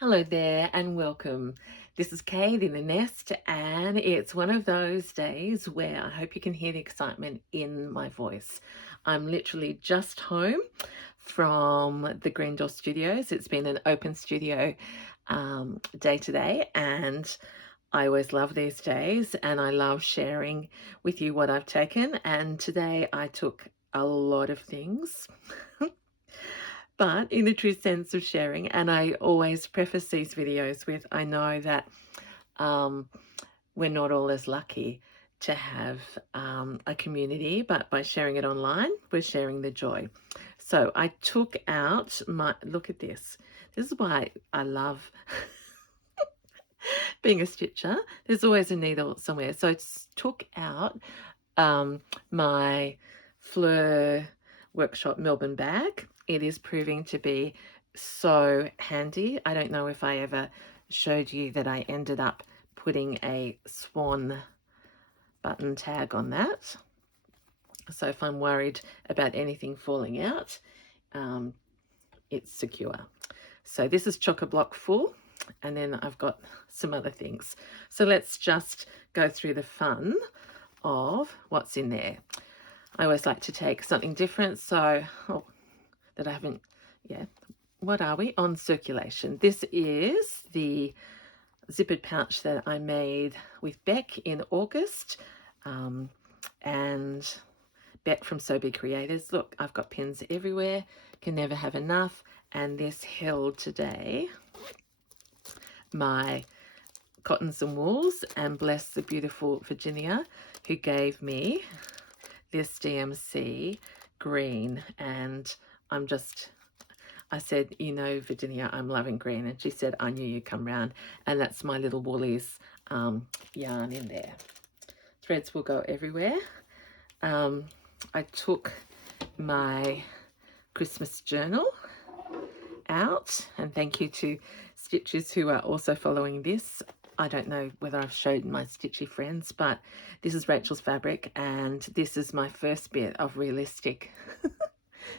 Hello there and welcome. This is Kate in the nest, and it's one of those days where I hope you can hear the excitement in my voice. I'm literally just home from the Green Door Studios. It's been an open studio day today, and I always love these days, and I love sharing with you what I've taken. And today I took a lot of things. But in the true sense of sharing, and I always preface these videos with, I know that um, we're not all as lucky to have a community, but by sharing it online, we're sharing the joy. So I took out my, look at this. This is why I love being a stitcher. There's always a needle somewhere. So I took out my Fleur Workshop Melbourne bag. It is proving to be so handy. I don't know if I ever showed you that I ended up putting a swan button tag on that. So if I'm worried about anything falling out, it's secure. So this is chock-a-block full, and then I've got some other things. So let's just go through the fun of what's in there. I always like to take something different, so that I haven't, what are we? On circulation. This is the zippered pouch that I made with Beck in August, and Beck from So Be Creators. Look, I've got pins everywhere, can never have enough, and this held today my cottons and wools, and bless the beautiful Virginia who gave me this DMC green. And I said, you know, Virginia, I'm loving green. And she said, I knew you'd come round. And that's my little Woolies yarn in there. Threads will go everywhere. I took my Christmas journal out, and thank you to Stitches who are also following this. I don't know whether I've showed my Stitchy friends, but this is Rachel's fabric, and this is my first bit of realistic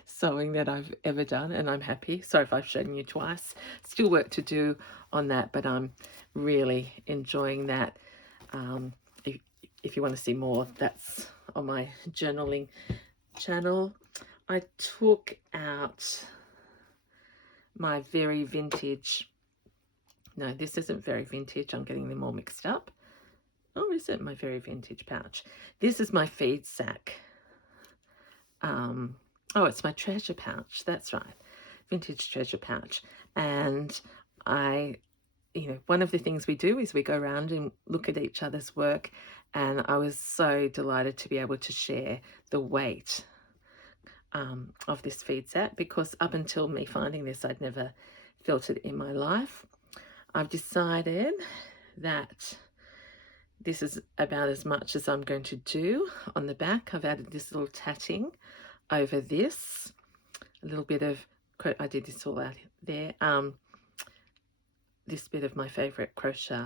sewing that I've ever done, and I'm happy. Sorry if I've shown you twice. Still work to do on that, but I'm really enjoying that. If you want to see more, that's on my journaling channel. I took out my very vintage, no, this isn't very vintage, I'm getting them all mixed up. Oh, is it my very vintage pouch? This is my feed sack. Oh, it's my treasure pouch, that's right, vintage treasure pouch. And one of the things we do is we go around and look at each other's work, and I was so delighted to be able to share the weight of this feed sack, because up until me finding this, I'd never felt it in my life. I've decided that this is about as much as I'm going to do on the back. I've added this little tatting over this, a little bit of, I did this all out there, this bit of my favorite crochet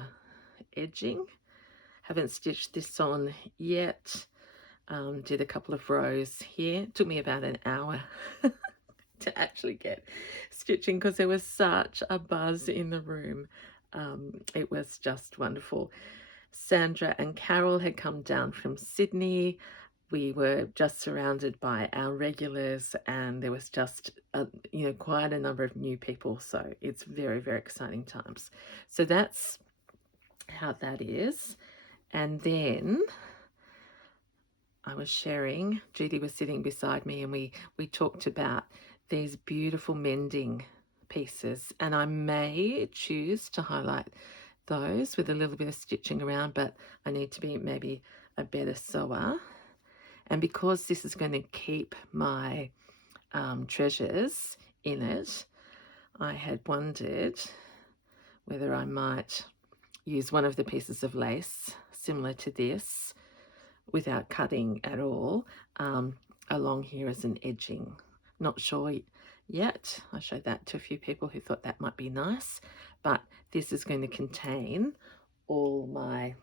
edging. Haven't stitched this on yet. Did a couple of rows here. It took me about an hour to actually get stitching because there was such a buzz in the room. It was just wonderful. Sandra and Carol had come down from Sydney. We were just surrounded by our regulars, and there was just quite a number of new people, so it's very, very exciting times. So that's how that is. And then I was sharing, Judy was sitting beside me, and we talked about these beautiful mending pieces, and I may choose to highlight those with a little bit of stitching around, but I need to be maybe a better sewer. And because this is going to keep my treasures in it, I had wondered whether I might use one of the pieces of lace similar to this without cutting at all along here as an edging. Not sure yet. I showed that to a few people who thought that might be nice, but this is going to contain all my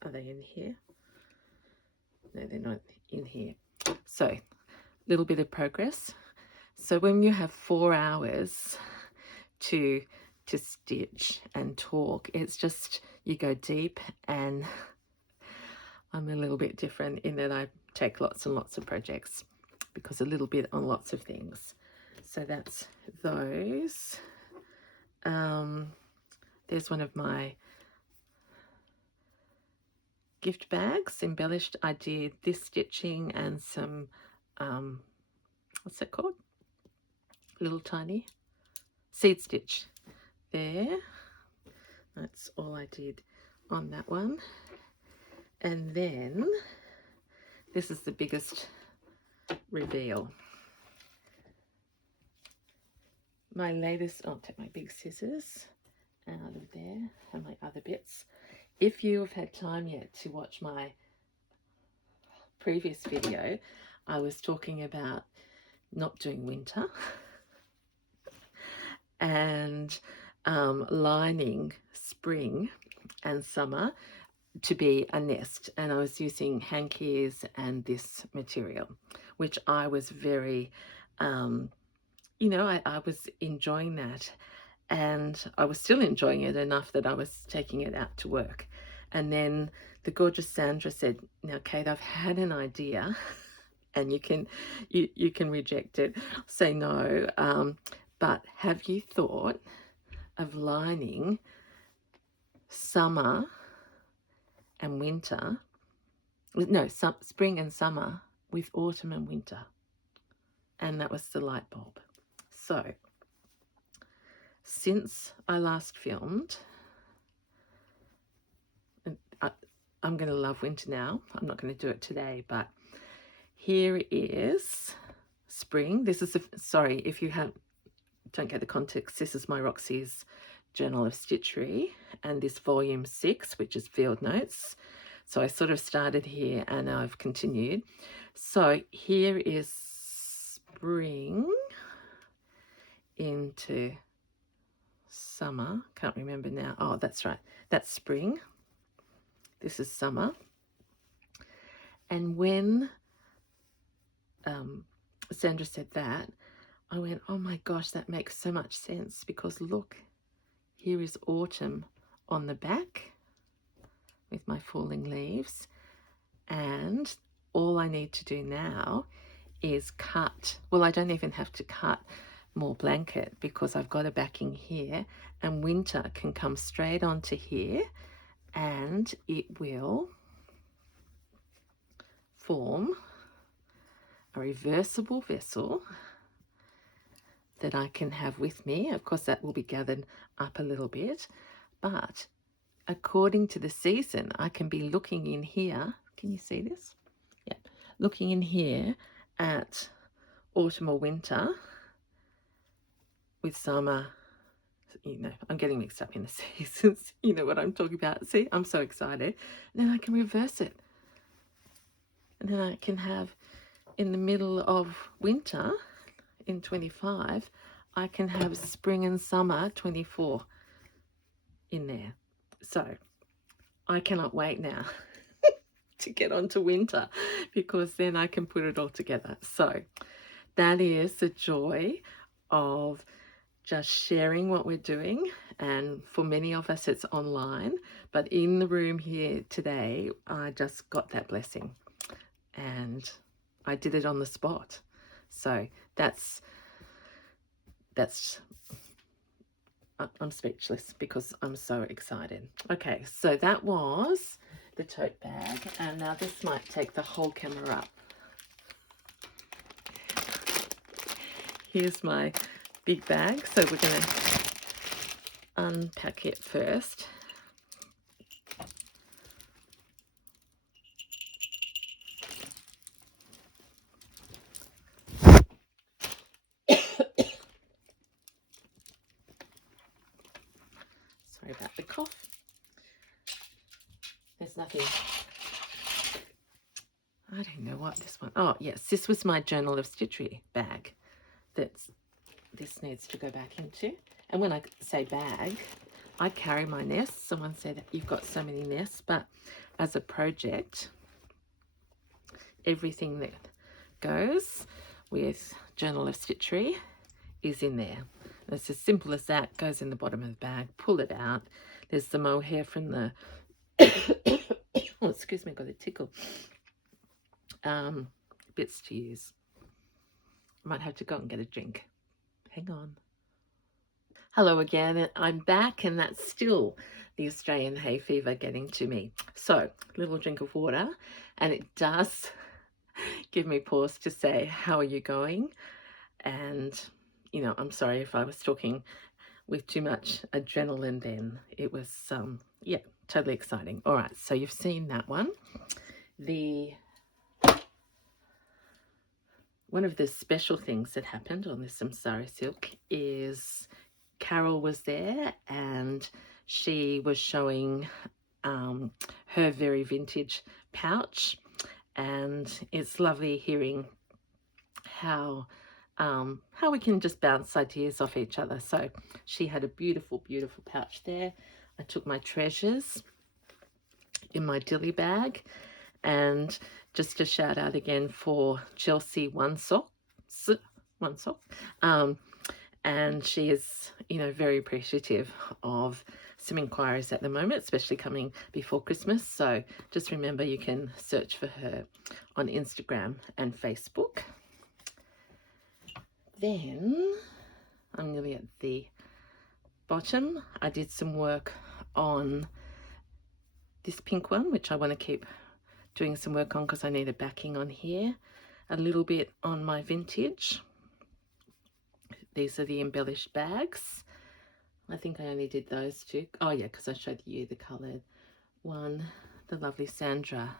are they in here? No, they're not in here. So little bit of progress. So when you have 4 hours to stitch and talk, it's just, you go deep, and I'm a little bit different in that I take lots and lots of projects because a little bit on lots of things. So that's those. There's one of my gift bags, embellished. I did this stitching and some, what's that called? Little tiny seed stitch there. That's all I did on that one. And then this is the biggest reveal. My latest, I'll take my big scissors out of there and my other bits. If you have had time yet to watch my previous video, I was talking about not doing winter and lining spring and summer to be a nest, and I was using hankies and this material, which I was very you know, I was enjoying that, and I was still enjoying it enough that I was taking it out to work. And then the gorgeous Sandra said, now Kate, I've had an idea, and you can reject it, say no, but have you thought of lining summer and winter, no, spring and summer with autumn and winter? And that was the light bulb. So since I last filmed, I'm going to love winter now. I'm not going to do it today, but here is spring. This is, sorry, if you don't get the context, this is my Roxy's Journal of Stitchery, and this volume 6, which is field notes. So I sort of started here and I've continued. So here is spring into summer. Can't remember now. Oh, that's right. That's spring. This is summer. And when Sandra said that, I went, oh my gosh, that makes so much sense, because look, here is autumn on the back with my falling leaves, and all I need to do now is cut. Well, I don't even have to cut more blanket because I've got a backing here, and winter can come straight onto here and it will form a reversible vessel that I can have with me. Of course, that will be gathered up a little bit, but according to the season, I can be looking in here. Can you see this? Yeah, looking in here at autumn or winter with summer. You know, I'm getting mixed up in the seasons. You know what I'm talking about. See, I'm so excited. And then I can reverse it. And then I can have, in the middle of winter, in 25, I can have spring and summer 24 in there. So I cannot wait now to get on to winter, because then I can put it all together. So that is the joy of just sharing what we're doing, and for many of us it's online, but in the room here today I just got that blessing and I did it on the spot. So that's I'm speechless because I'm so excited. Okay, so that was the tote bag, and now this might take the whole camera up. Here's my big bag, so we're going to unpack it first. Sorry about the cough. There's nothing. I don't know what this one. Oh yes, this was my Journal of Stitchery bag. This needs to go back into. And when I say bag, I carry my nests. Someone said you've got so many nests, but as a project, everything that goes with Journal of Stitchery is in there. And it's as simple as that. Goes in the bottom of the bag. Pull it out. There's the mohair from the oh, excuse me, got a tickle. Bits to use. I might have to go and get a drink. Hang on. Hello again, I'm back, and that's still the Australian hay fever getting to me. So, little drink of water, and it does give me pause to say, how are you going? And, you know, I'm sorry if I was talking with too much adrenaline then. It was, yeah, totally exciting. All right, so you've seen that one. One of the special things that happened on this Samsara silk is Carol was there, and she was showing her very vintage pouch, and it's lovely hearing how we can just bounce ideas off each other. So she had a beautiful, beautiful pouch there. I took my treasures in my dilly bag, and just a shout out again for Chelsea One Sock, and she is, you know, very appreciative of some inquiries at the moment, especially coming before Christmas. So just remember, you can search for her on Instagram and Facebook. Then I'm nearly at the bottom. I did some work on this pink one, which I want to keep doing some work on because I need a backing on here. A little bit on my vintage. These are the embellished bags. I think I only did those two. Oh yeah, because I showed you the coloured one. The lovely Sandra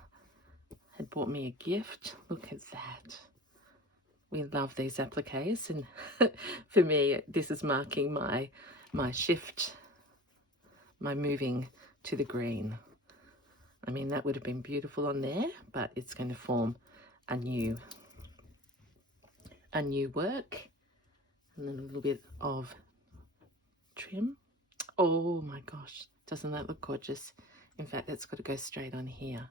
had bought me a gift. Look at that. We love these appliques, and for me, this is marking my shift, my moving to the green. I mean, that would have been beautiful on there, but it's going to form a new work. And then a little bit of trim. Oh my gosh, doesn't that look gorgeous? In fact, that's got to go straight on here.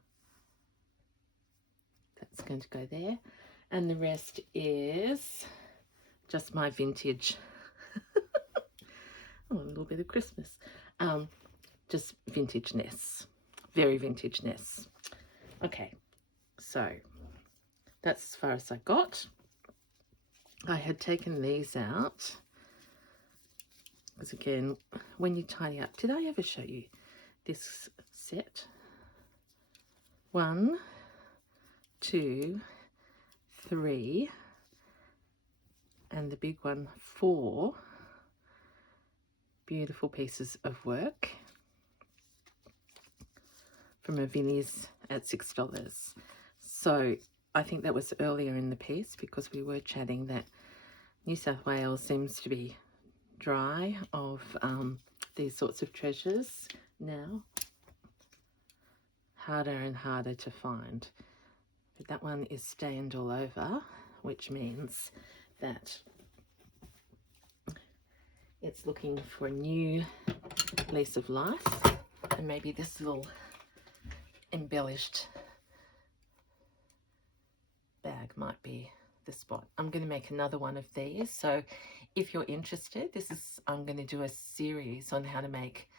That's going to go there. And the rest is just my vintage. Oh, a little bit of Christmas. Just vintageness. Very vintageness. Okay, so that's as far as I got. I had taken these out because, again, when you tidy up, did I ever show you this set? 1, 2, 3, and the big one, 4 beautiful pieces of work from a Vinnie's at $6. So I think that was earlier in the piece, because we were chatting that New South Wales seems to be dry of these sorts of treasures now. Harder and harder to find. But that one is stained all over, which means that it's looking for a new lease of life. And maybe this little embellished bag might be the spot. I'm going to make another one of these, so if you're interested, I'm going to do a series on how to make,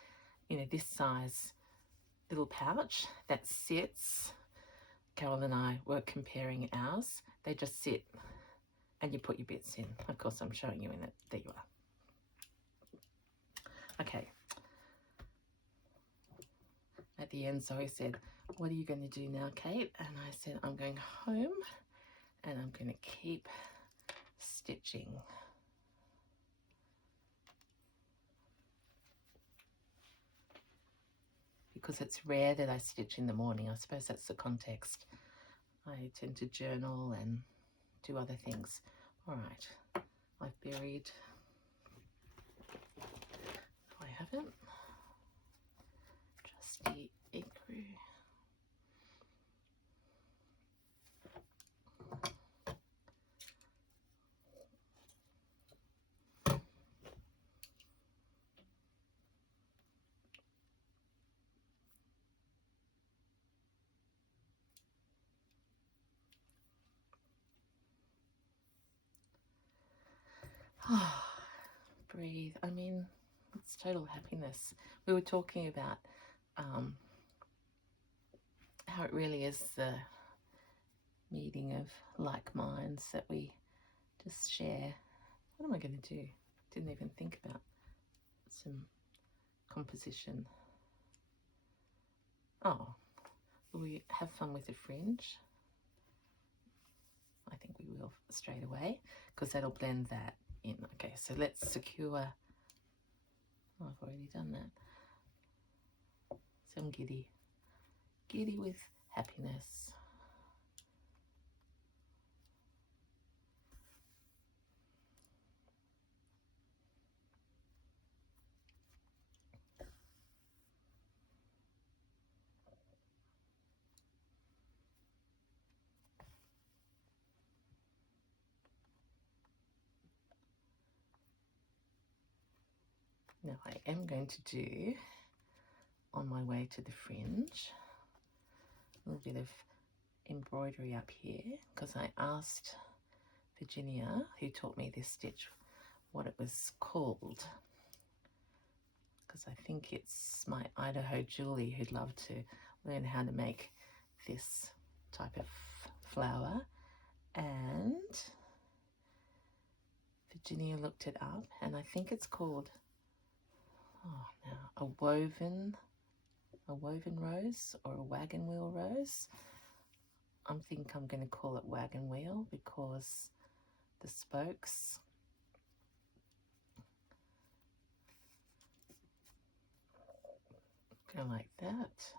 you know, this size little pouch that sits. Carol and I were comparing ours. They just sit and you put your bits in. Of course, I'm showing you in it. There you are. Okay. At the end, Zoe said, "What are you going to do now, Kate?" And I said, "I'm going home and I'm going to keep stitching." Because it's rare that I stitch in the morning. I suppose that's the context. I tend to journal and do other things. All right, I've buried. I haven't. Trusty ecru. Breathe. I mean, it's total happiness. We were talking about how it really is the meeting of like minds that we just share. What am I going to do? Didn't even think about some composition. Oh, will we have fun with the fringe? I think we will straight away, because that'll blend that in. Okay, so let's secure. Oh, I've already done that. So I'm giddy with happiness. Now I am going to do, on my way to the fringe, a little bit of embroidery up here, because I asked Virginia, who taught me this stitch, what it was called, because I think it's my Idaho Julie who'd love to learn how to make this type of flower, and Virginia looked it up, and I think it's called a woven rose, or a wagon wheel rose. I think I'm going to call it wagon wheel, because the spokes go like that.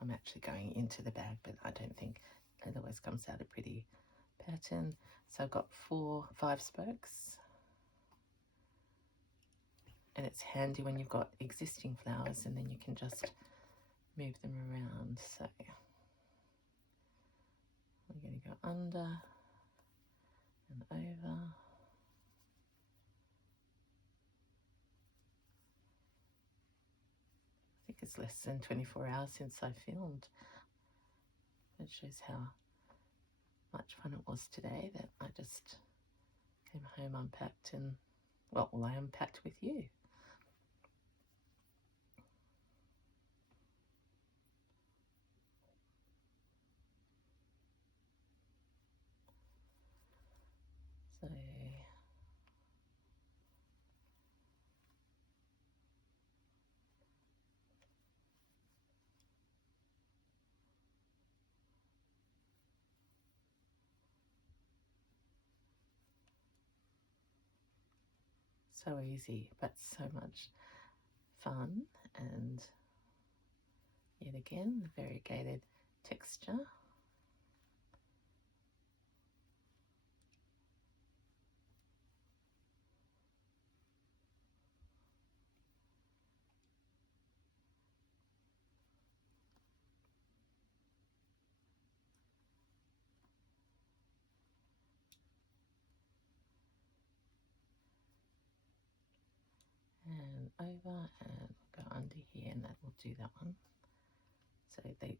I'm actually going into the bag, but I don't think it always comes out a pretty pattern. So I've got 5 spokes, and it's handy when you've got existing flowers, and then you can just move them around. So I'm going to go under and over. I think it's less than 24 hours since I filmed. It shows how much fun it was today, that I just came home, unpacked, and well, I unpacked with you. So easy, but so much fun, and yet again, the variegated texture. And over and go under here, and that will do that one. So they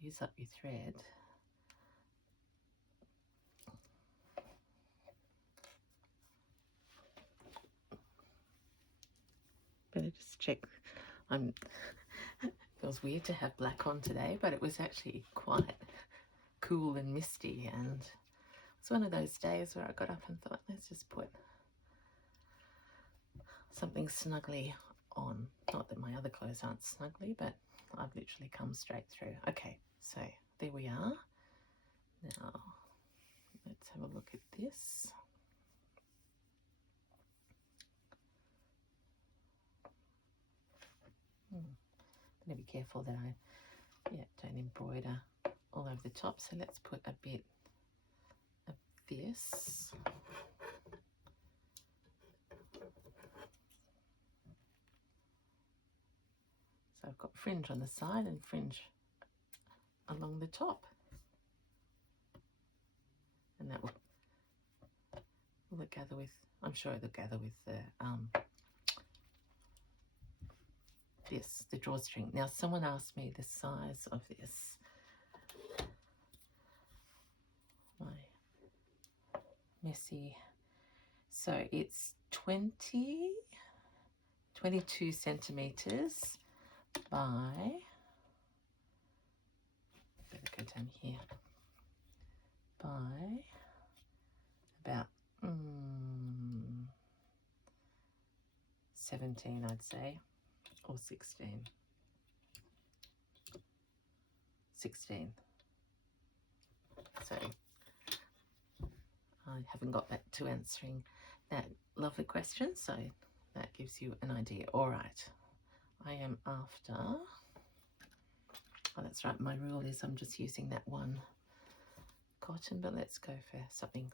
use up your thread. Better just check. It feels weird to have black on today, but it was actually quite cool and misty, and it's one of those days where I got up and thought, let's just put something snugly on. Not that my other clothes aren't snugly, but I've literally come straight through. Okay, so there we are. Now let's have a look at this. Gotta be careful that I don't embroider all over the top. So let's put a bit of this. So I've got fringe on the side and fringe along the top, and that will it gather with, I'm sure it'll gather with the the drawstring. Now someone asked me the size of this. My messy. So it's 22 centimeters by, better go down here, by about 17, I'd say, or 16. 16. So I haven't got back to answering that lovely question, so that gives you an idea. All right, I am after, oh, that's right, my rule is I'm just using that one cotton, but let's go for something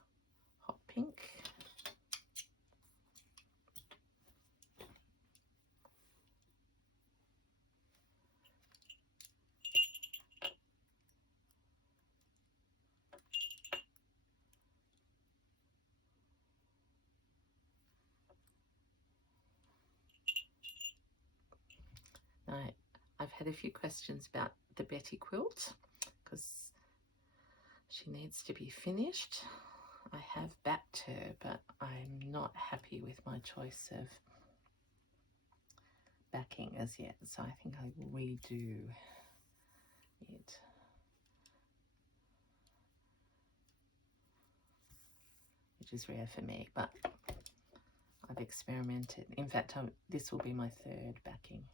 hot pink. Now, I've had a few questions about the Betty quilt because she needs to be finished. I have backed her, but I'm not happy with my choice of backing as yet, so I think I will redo it. Which is rare for me, but I've experimented. In fact, this will be my third backing.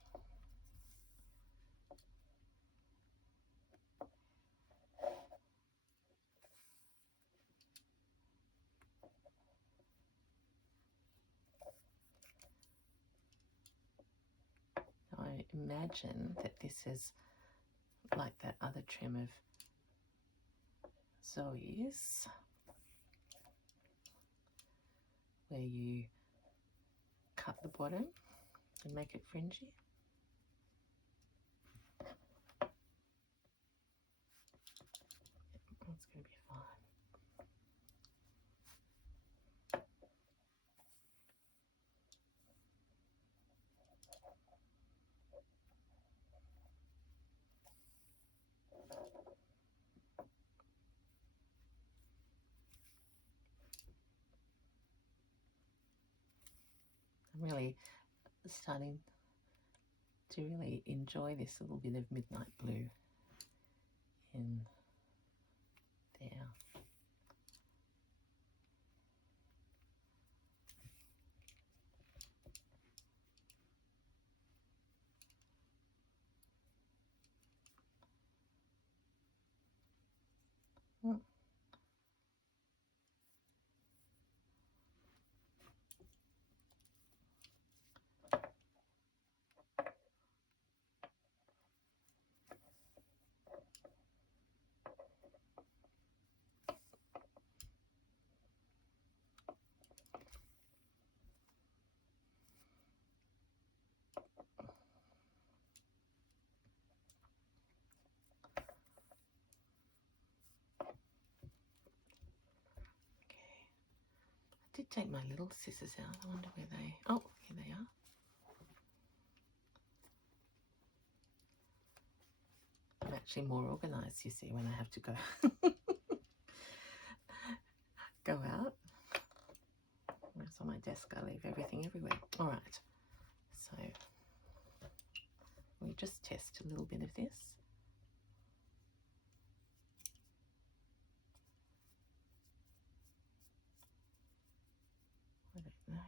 I imagine that this is like that other trim of Zoe's, where you cut the bottom and make it fringy. That's going to be fine. I'm really starting to really enjoy this little bit of midnight blue in there. I did take my little scissors out. I wonder where they... Oh, here they are. I'm actually more organised, you see, when I have to go go out. When it's on my desk, I leave everything everywhere. All right, so we just test a little bit of this. I don't know.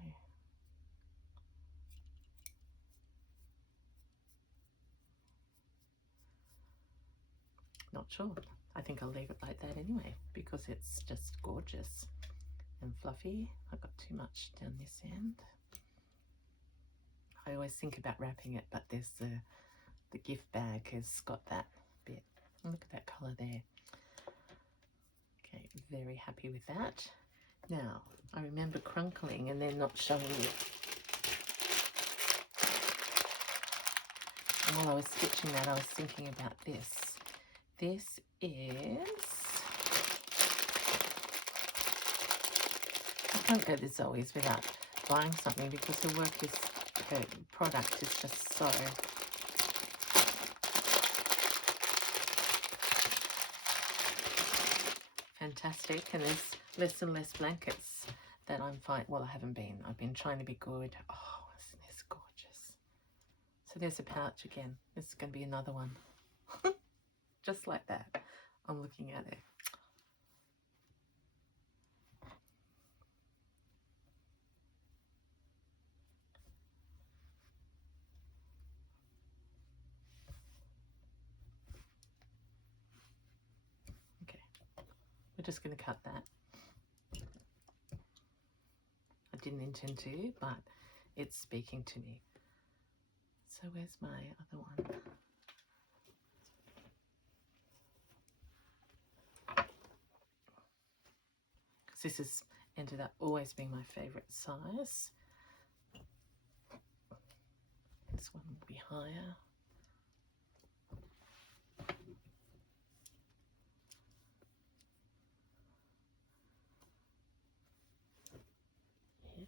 Not sure. I think I'll leave it like that anyway because it's just gorgeous and fluffy. I got too much down this end. I always think about wrapping it, but there's the gift bag has got that bit. Look at that colour there. Okay, very happy with that. Now, I remember crunkling and then not showing you. And while I was stitching that, I was thinking about this. This is... I can't go to Zoe's without buying something because her product is just so fantastic, and there's less and less blankets that I'm finding. Well, I haven't been. I've been trying to be good. Oh, isn't this gorgeous? So there's a pouch again. This is going to be another one. Just like that. I'm looking at it. Okay, we're just going to cut that. I didn't intend to, but it's speaking to me. So where's my other one? Because this has ended up always being my favourite size. This one will be higher. Yeah.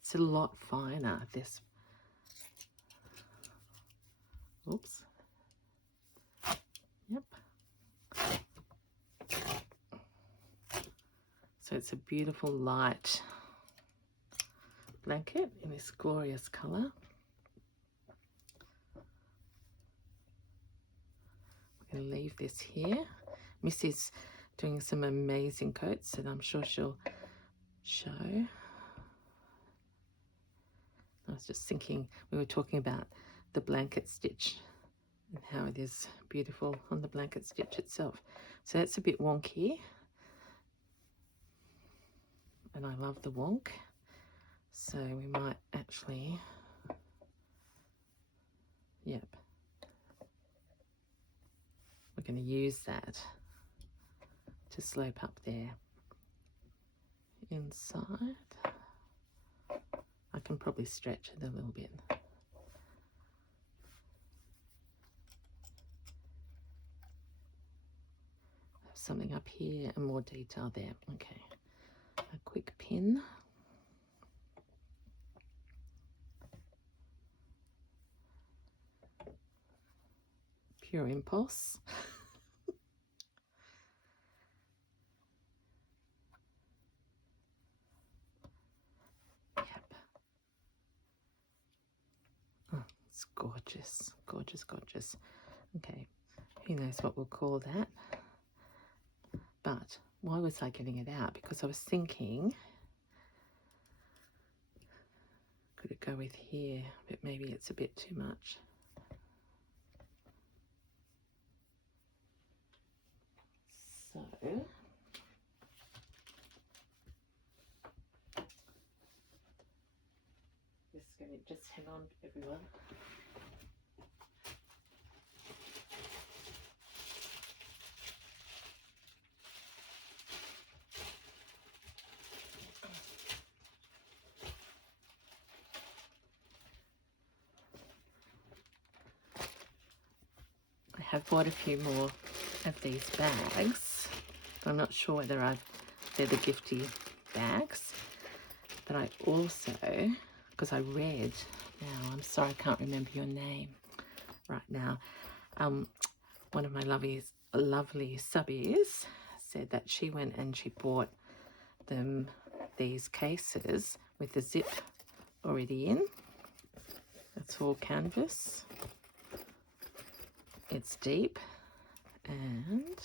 It's a lot finer, this. Oops. Yep. So it's a beautiful light blanket in this glorious colour. We're going to leave this here. Missy's doing some amazing coats that I'm sure she'll show. I was just thinking, we were talking about the blanket stitch and how it is beautiful on the blanket stitch itself. So that's a bit wonky. And I love the wonk. So we might actually, yep. We're going to use that to slope up there. Inside. I can probably stretch it a little bit. Have something up here and more detail there. Okay. A quick pin. Pure impulse. Yep. Oh, it's gorgeous. Gorgeous, gorgeous. Okay. Who knows what we'll call that? But why was I getting it out? Because I was thinking, could it go with here? But maybe it's a bit too much. So, just hang on, everyone. I have bought a few more of these bags. I'm not sure whether they're the gifty bags, but I also, because I read, now I'm sorry I can't remember your name right now, one of my lovely subbies said that she went and she bought them these cases with the zip already in. It's all canvas. It's deep and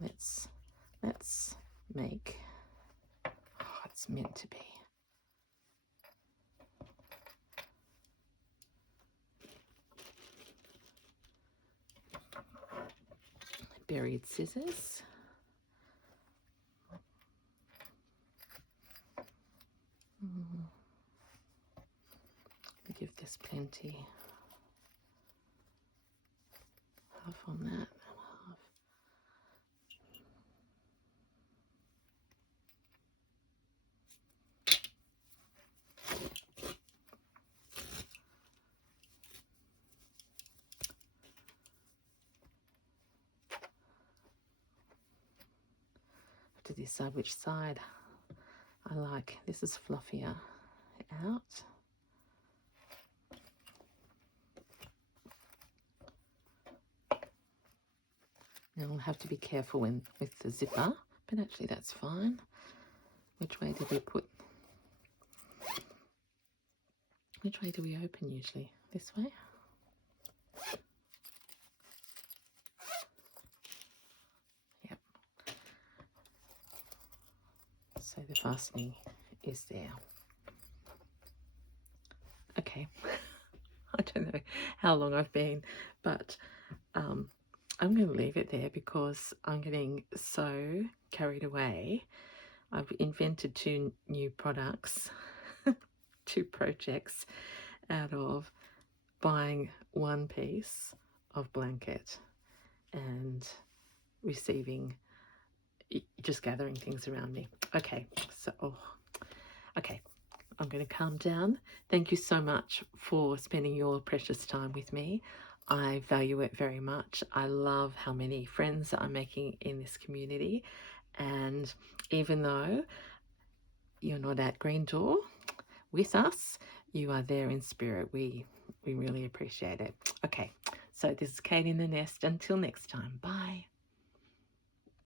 let's make, oh, it's meant to be. Buried scissors. Give this plenty. Half on that, half. To decide which side I like. This is fluffier out. Now I'll have to be careful with the zipper, but actually that's fine. Which way do we open usually? This way? Yep. So the fastening is there. Okay. I don't know how long I've been, but I'm going to leave it there because I'm getting so carried away. I've invented 2 new products, 2 projects out of buying 1 piece of blanket and receiving, just gathering things around me. Okay, so, okay, I'm going to calm down. Thank you so much for spending your precious time with me. I value it very much. I love how many friends I'm making in this community. And even though you're not at Green Door with us, you are there in spirit. We really appreciate it. Okay, so this is Kate in the Nest. Until next time, bye.